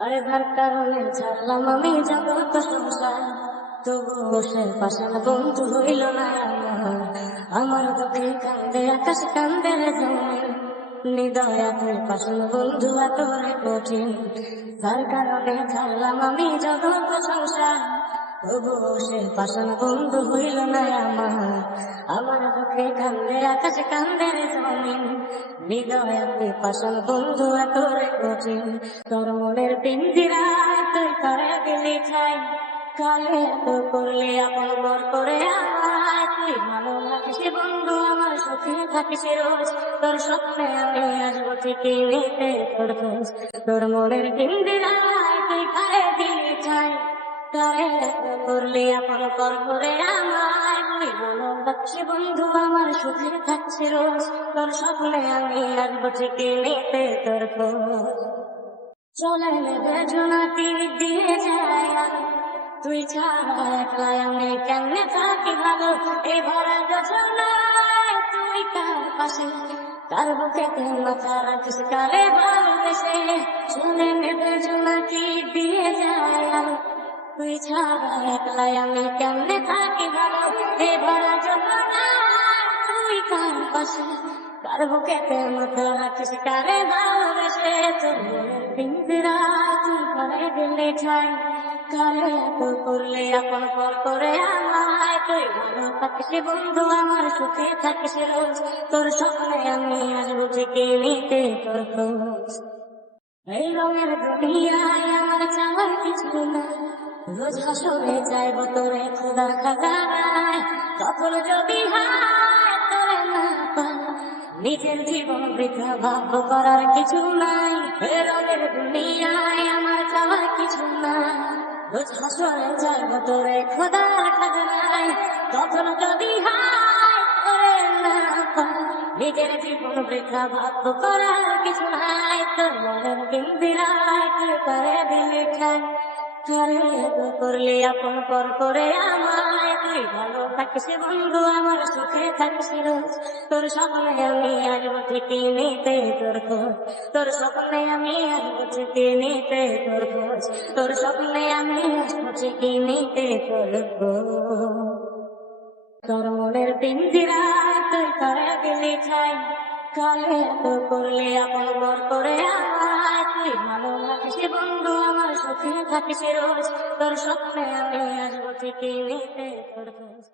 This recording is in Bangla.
আরে যার কারণে ছাড়লাম আমি জগৎ সংসার। তবু সে পাশান বন্ধু হইল না আমার। আমার দুঃখে কান্দে, আকাশ কান্দে রে জমিন নিদয়া তুই পাশান বন্ধু এত কঠিন। তার কারণে ছাড়লাম আমি জগৎ সংসার। আমার। আমার দুঃখে কান্দে, আকাশ কান্দে রে জমিন। হৃদয় কঠিন। তোর মনের পিঞ্জিরা তুই করে দিলি কালে এত করলে আপন করে আমায়। তুই বন্ধু, আমার সুখে থাকিস রোজ। আমি আসব ঠিকই নিতে তোর তোর মনের পিঞ্জিরা তুই করে দিলি করলে আপন করে আমায় তুই ভালো লাগিস বন্ধু আমার সুখে থাকিস রোজ। তোর স্বপ্নে আমি আসব ঠিকই নিতে তোর চলে নেবে জোনাকি দিয়ে যায় তুই ছাড়া একলা আমি কেমনে থাকি ভালো? তুই কার পাশে? কার বুকে মাথা রাখিস, কারে ভালোবেসে? চলে নেবে আলো। তুই ছাড়া একলা আমি কেমনে থাকি ভালো? এই ভরা যোজনায় তুই কার পাশে? কার বুকে তুই মাথা রাখিস, কারে ভালোবেসে তোর পিঞ্জিরা তুই করে দিলে ঠাই কারে এত করলে আপন পর করে আমায়? তুই ভালো থাকিস বন্ধু, আমার সুখে থাকিস রোজ। তোর স্বপ্নে আমি আসব থেকে নিতে তোর খোঁজ। এই রঙের দুনিয়ায় আমার চাওয়ার কিছু না রোজ হাসরে যাইব তোরে খুদার খাজানায় তখন যদি হায়, তোরে না নিজের জীবন বৃথা ভাব করার কিছু নাই। এ রঙের দুনিয়ায় আমার চাওয়ার কিছু না রোজ হাসরে যাইব তোরে খুদার খাজানায় তখন যদি হায়, তোরে না পাই নিজের জীবন বৃথা ভাব করার কিছু নাই। তোর মনের বিন্দিরায় তুই করে দিলে এত করলে আপন পর করে আমায় তুই ভালো থাকিস বন্ধু, আমার সুখে থাকিস তোর স্বপ্নে আমি আসব থেকে নিতে তোর তোর স্বপ্নে আমি আসব থেকে নিতে তোর তোর স্বপ্নে আমি থেকে নিতে তোর তোর মনের পিঞ্জিরা তুই করে দিলি ছাই। কালে এত করলে আপন বর করে আমায় তুই ভালো লাগিস বন্ধু সুখে থাকিস রোজ। তোর স্বপ্নে আমি আসব থেকে নিতে তোর খোঁজ